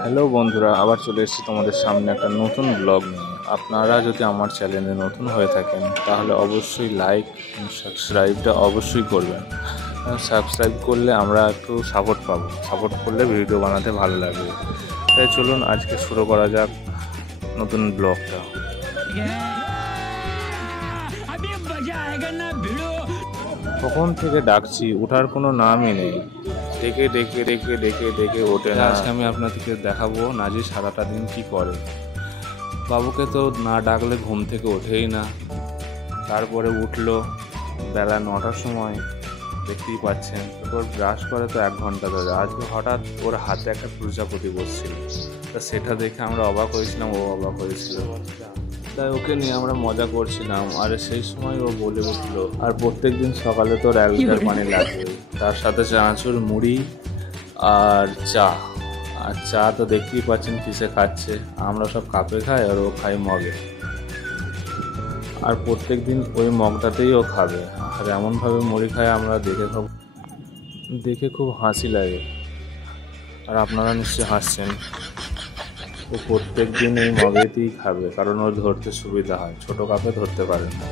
Hello বন্ধুরা, আবার চলে এসেছি তোমাদের সামনে একটা নতুন ব্লগ নিয়ে। আপনারা যদি আমার চ্যানেলে নতুন হয়ে থাকেন তাহলে অবশ্যই লাইক এবং সাবস্ক্রাইবটা অবশ্যই করবেন। সাবস্ক্রাইব করলে আমরা একটু সাপোর্ট পাবো, সাপোর্ট করলে ভিডিও বানাতে ভালো লাগবে। তাই চলুন আজকে শুরু করা যাক নতুন ব্লগটা। কখন থেকে ডাকছি, ওঠার কোনো নামই নেই। ডেকে ডেকে ডেকে ডেকে ডেকে ওঠে না। আজকে আমি আপনাদেরকে দেখাবো নাজি সারাটা দিন কি করে। বাবুকে তো না ডাকলে ঘুম থেকে ওঠেই না। তারপরে উঠলো বেলা 9টার সময়, দেখতেই পাচ্ছেন। তারপর ব্রাশ করে তো 1 ঘন্টা ধরে। আজকে হঠাৎ ওর হাতে একটা প্রজাপতি বসছিল, তা সেটা দেখে আমরা অবাক হয়েছিলাম, ও অবাক হয়েছিল। তাই ওকে নিয়ে আমরা মজা করছিলাম। আর সেই সময় ও বলে উঠলো, আর প্রত্যেক দিন সকালে তোর 1 লিটার পানি লাগবে, তার সাথে চানাচুর, মুড়ি আর চা। আর চা তো দেখতেই পাচ্ছেন কিসে খাচ্ছে। আমরা সব কাপে খাই আর ও খাই মগে। আর প্রত্যেক দিন ওই মগটাতেই ও খাবে। আর এমনভাবে মুড়ি খায় আমরা দেখে খুব হাসি লাগে। আর আপনারা নিশ্চয়ই হাসছেন। ও প্রত্যেক দিন এই মগেতেই খাবে, কারণ ওর ধরতে সুবিধা হয়, ছোটো কাপে ধরতে পারে না।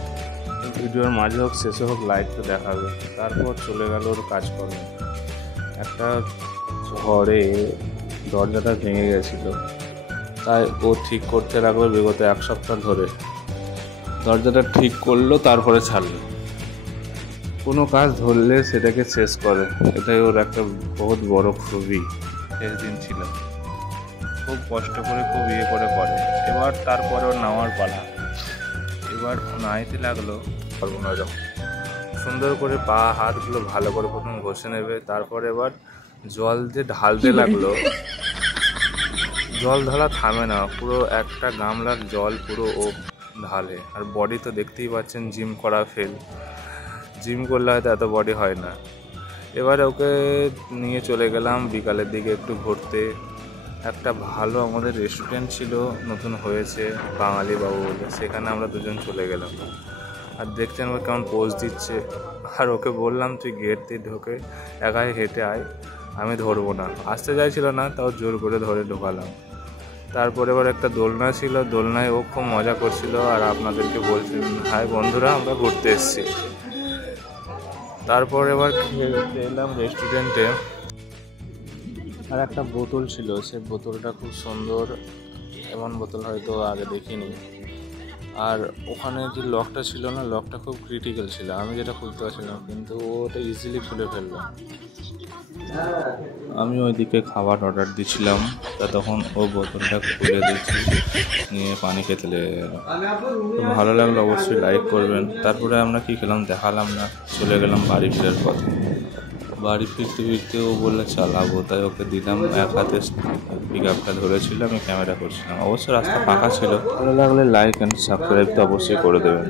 ভিডিওর মাঝে হোক শেষে হোক লাইক তো দেখাবে। তারপর চলে গেল ওর কাজকর্মে। একটা ঘরে দরজাটা ভেঙে গেছিলো, তাই ও ঠিক করতে লাগলো বিগত 1 সপ্তাহ ধরে। দরজাটা ঠিক করলো, তারপরে ছাড়লো। কোনো কাজ ধরলে সেটাকে শেষ করে, এটাই ওর একটা বহুত বড় খুবই। শেষ দিন ছিল, খুব কষ্ট করে খুব করে করে। এবার তারপরে ওর নামার পালা। এবার নাইতে লাগলো। সুন্দর করে পা হাতগুলো ভালো করে প্রথম ঘষে নেবে, তারপর এবার জল দিয়ে ঢালতে লাগলো। জল ঢালা থামে না, পুরো একটা গামলার জল পুরো ও ঢালে। আর বডি তো দেখতেই পাচ্ছেন, জিম করা ফেল। জিম করলে হয়তো এত বডি হয় না। এবারে ওকে নিয়ে চলে গেলাম বিকালের দিকে একটু ঘুরতে। একটা ভালো আমাদের রেস্টুরেন্ট ছিল, নতুন হয়েছে, বাঙালি বাবু বলে, সেখানে আমরা দুজন চলে গেলাম। আর দেখছেন ও কেমন পোজ দিচ্ছে। আর ওকে বললাম তুই গেট দিয়ে ঢোকে একাই হেঁটে আয়, আমি ধরবো না। আসতে চাইছিল না, তাও জোর করে ধরে ঢোকালাম। তারপরে এবার একটা দোলনা ছিল, দোলনায় ও খুব মজা করছিল। আর আপনাদেরকে বলছিলেন, হাই বন্ধুরা, আমরা ঘুরতে এসেছি। তারপর এবার খেতে এলাম রেস্টুরেন্টে। আর একটা বোতল ছিল, সেই বোতলটা খুব সুন্দর, এমন বোতল হয়তো আগে দেখিনি। আর ওখানে যে লকটা ছিল না, লকটা খুব ক্রিটিক্যাল ছিল, আমি যেটা খুলতে পারছিলাম, কিন্তু ওটা ইজিলি খুলে ফেললো। আমি ওইদিকে খাবার অর্ডার দিয়েছিলাম, তা তখন ও বোতলটা খুলে দিচ্ছি, নিয়ে পানি খেতে লেগে গেল। ভালো লাগলো, অবশ্যই লাইক করবেন। তারপরে আমরা কি খেলাম দেখালাম না, চলে গেলাম বাড়ি ফেরার পথে। বাড়ি ফিরতে ফিরতে ও বললে চালাবো, তাই ওকে দিলাম। 1 হাতে পিক আপটা ধরেছিল, আমি ক্যামেরা করছিলাম। অবশ্য রাস্তা ফাঁকা ছিল। ভালো লাগলে লাইক অ্যান্ড সাবস্ক্রাইব তো অবশ্যই করে দেবেন।